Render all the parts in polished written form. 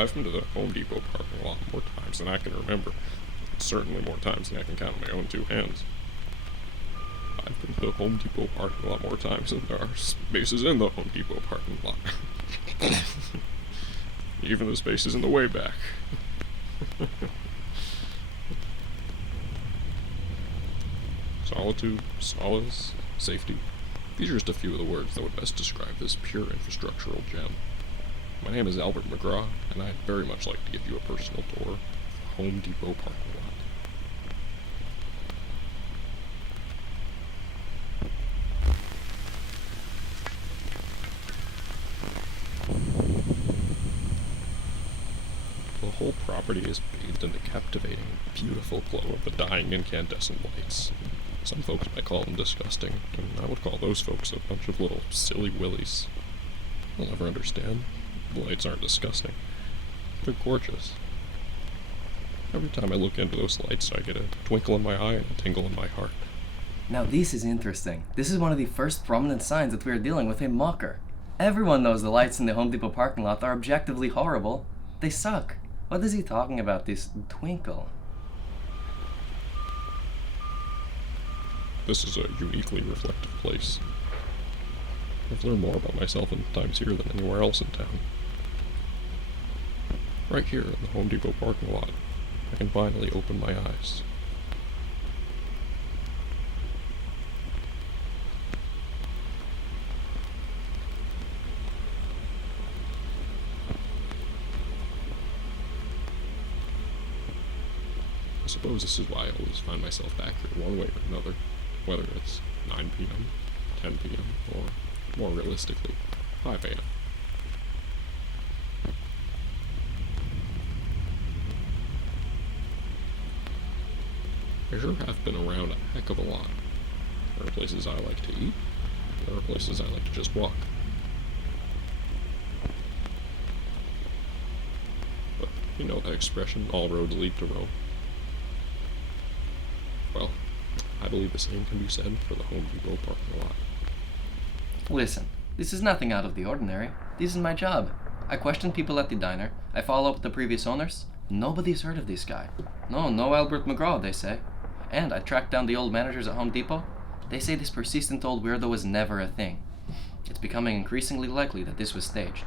I've been to the Home Depot parking lot more times than I can remember. Certainly more times than I can count on my own two hands. I've been to the Home Depot parking lot more times than there are spaces in the Home Depot parking lot. Even the spaces in the way back. Solitude, solace, safety. These are just a few of the words that would best describe this pure infrastructural gem. My name is Albert McGraw, and I'd very much like to give you a personal tour of the Home Depot parking lot. The whole property is bathed in the captivating, beautiful glow of the dying incandescent lights. Some folks might call them disgusting, and I would call those folks a bunch of little silly willies. I'll never understand. The lights aren't disgusting. They're gorgeous. Every time I look into those lights, I get a twinkle in my eye and a tingle in my heart. Now this is interesting. This is one of the first prominent signs that we are dealing with a mocker. Everyone knows the lights in the Home Depot parking lot are objectively horrible. They suck. What is he talking about, this twinkle? This is a uniquely reflective place. I've learned more about myself in times here than anywhere else in town. Right here in the Home Depot parking lot, I can finally open my eyes. I suppose this is why I always find myself back here one way or another, whether it's 9 p.m., 10 p.m., or, more realistically, 5 a.m. I sure have been around a heck of a lot. There are places I like to eat, there are places I like to just walk. But you know that expression, all roads lead to Rome? Well, I believe the same can be said for the Home Depot parking lot. Listen, this is nothing out of the ordinary. This is my job. I question people at the diner. I follow up with the previous owners. Nobody's heard of this guy. No Albert McGraw, they say. And I tracked down the old managers at Home Depot. They say this persistent old weirdo was never a thing. It's becoming increasingly likely that this was staged.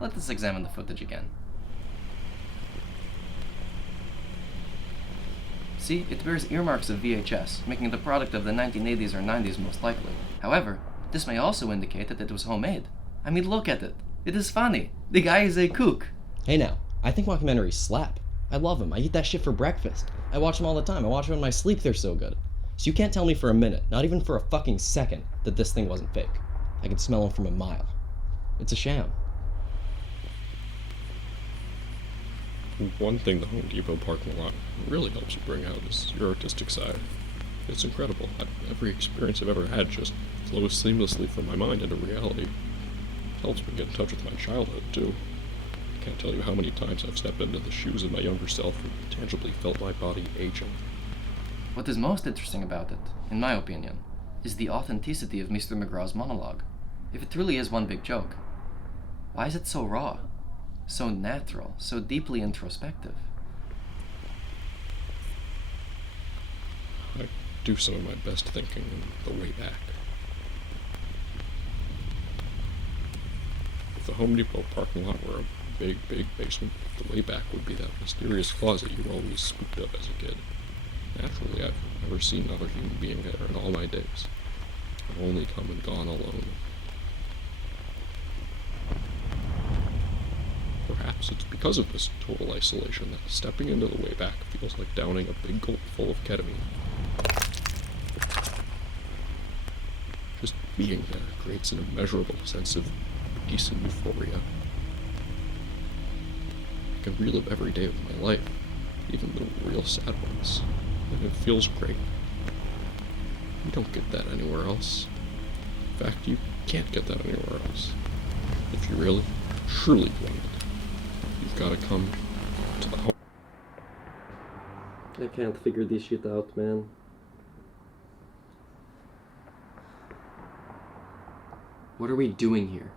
Let us examine the footage again. See, it bears earmarks of VHS, making it a product of the 1980s or 90s most likely. However, this may also indicate that it was homemade. I mean, look at it. It is funny. The guy is a kook. Hey now, I think mockumentaries slap. I love them. I eat that shit for breakfast. I watch them all the time. I watch them in my sleep. They're so good. So you can't tell me for a minute, not even for a fucking second, that this thing wasn't fake. I can smell them from a mile. It's a sham. One thing the Home Depot parking lot really helps you bring out is your artistic side. It's incredible. Every experience I've ever had just flows seamlessly from my mind into reality. It helps me get in touch with my childhood, too. I can't tell you how many times I've stepped into the shoes of my younger self and tangibly felt my body aging. What is most interesting about it, in my opinion, is the authenticity of Mr. McGraw's monologue. If it truly is one big joke, why is it so raw? So natural, so deeply introspective? I do some of my best thinking in the way back. If the Home Depot parking lot were a big basement, the way back would be that mysterious closet you always spooked of as a kid. Naturally, I've never seen another human being there in all my days. I've only come and gone alone. Perhaps it's because of this total isolation that stepping into the way back feels like downing a big gulp full of ketamine. Just being there creates an immeasurable sense of peace and euphoria. I can relive every day of my life, even the real sad ones, and it feels great. You don't get that anywhere else. In fact, you can't get that anywhere else. If you really, truly want it, you've got to come to the home. I can't figure this shit out, man. What are we doing here?